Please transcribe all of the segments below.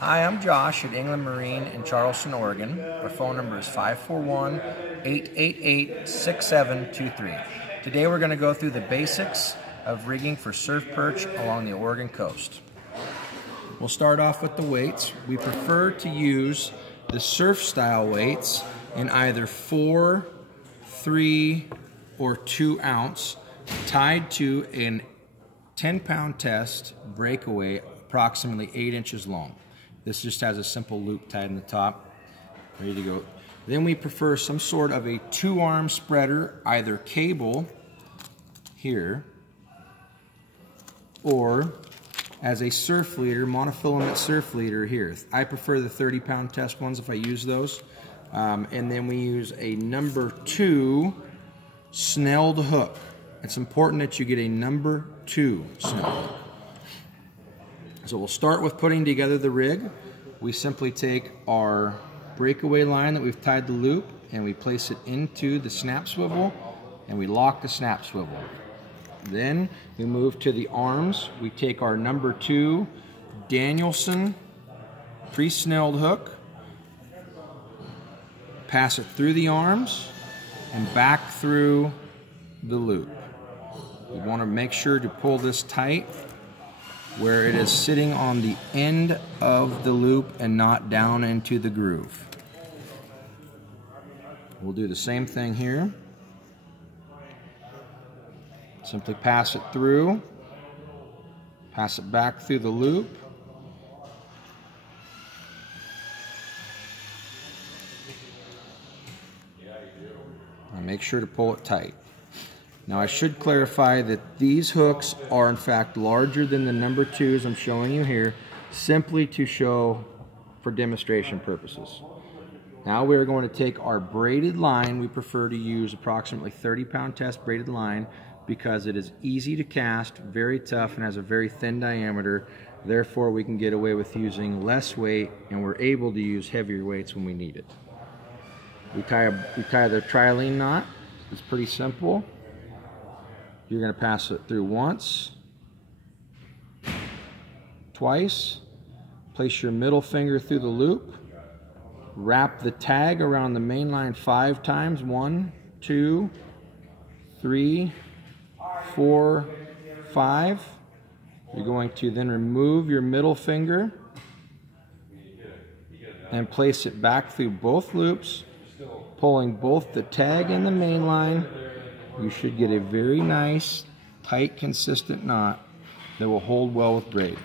Hi, I'm Josh at Englund Marine in Charleston, Oregon. Our phone number is 541-888-6723. Today we're going to go through the basics of rigging for surf perch along the Oregon coast. We'll start off with the weights. We prefer to use the surf style weights in either 4, 3, or 2 ounce tied to a 10-pound test breakaway approximately 8 inches long. This just has a simple loop tied in the top, ready to go. Then we prefer some sort of a 2-arm spreader, either cable here or as a surf leader, monofilament surf leader here. I prefer the 30-pound test ones if I use those. And then we use a number 2 snelled hook. It's important that you get a number 2 snelled hook. So we'll start with putting together the rig. We simply take our breakaway line that we've tied the loop and we place it into the snap swivel and we lock the snap swivel. Then we move to the arms. We take our number 2 Danielson pre-snelled hook, pass it through the arms and back through the loop. We want to make sure to pull this tight where it is sitting on the end of the loop and not down into the groove. We'll do the same thing here. Simply pass it through, pass it back through the loop, and make sure to pull it tight. Now I should clarify that these hooks are in fact larger than the number 2s I'm showing you here, simply to show for demonstration purposes. Now we're going to take our braided line. We prefer to use approximately 30-pound test braided line because it is easy to cast, very tough, and has a very thin diameter. Therefore we can get away with using less weight and we're able to use heavier weights when we need it. We tie the trilene knot. It's pretty simple. You're going to pass it through once, twice, place your middle finger through the loop, wrap the tag around the main line 5 times, 1, 2, 3, 4, 5. You're going to then remove your middle finger and place it back through both loops, pulling both the tag and the main line. You should get a very nice, tight, consistent knot that will hold well with braid.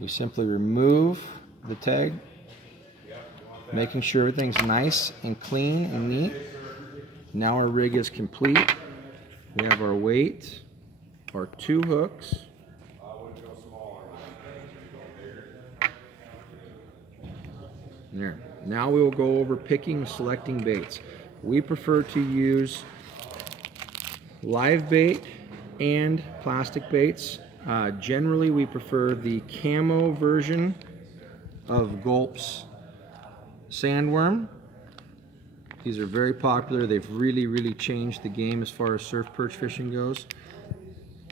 We simply remove the tag, making sure everything's nice and clean and neat. Now our rig is complete. We have our weight, our 2 hooks, there. Now we will go over picking and selecting baits. We prefer to use live bait and plastic baits. Generally we prefer the camo version of Gulp's sandworm. These are very popular. They've really changed the game as far as surf perch fishing goes.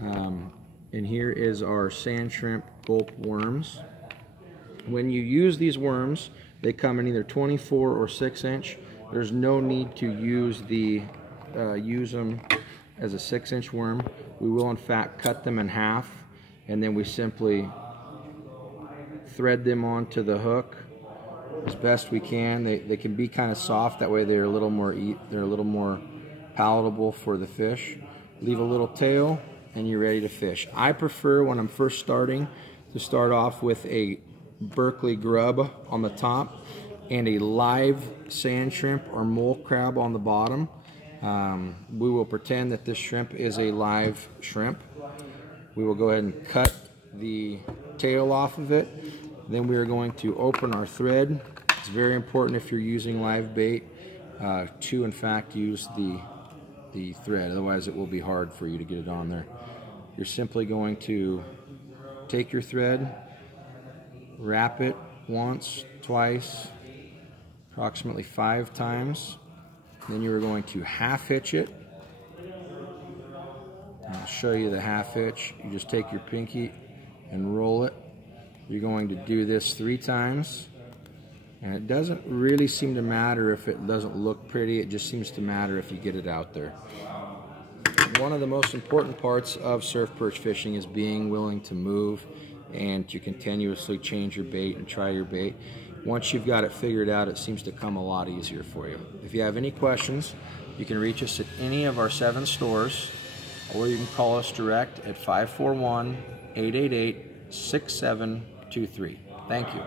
And here is our sand shrimp Gulp worms. When you use these worms, they come in either 24 or 6 inch. There's no need to use them as a 6-inch worm. We will in fact cut them in half and then we simply thread them onto the hook as best we can. They can be kind of soft, that way they're a little more palatable for the fish. Leave a little tail and you're ready to fish. I prefer, when I'm first starting, to start off with a Berkeley grub on the top and a live sand shrimp or mole crab on the bottom. We will pretend that this shrimp is a live shrimp. We will go ahead and cut the tail off of it. Then we are going to open our thread. It's very important if you're using live bait to in fact use the thread, otherwise it will be hard for you to get it on there. You're simply going to take your thread, wrap it once, twice, approximately 5 times. Then you are going to half hitch it. I'll show you the half hitch. You just take your pinky and roll it You're going to do this 3 times, and it doesn't really seem to matter if it doesn't look pretty. It just seems to matter if you get it out there. One of the most important parts of surf perch fishing is being willing to move and to continuously change your bait and try your bait. Once you've got it figured out, it seems to come a lot easier for you. If you have any questions, you can reach us at any of our 7 stores, or you can call us direct at 541-888-6723. Thank you.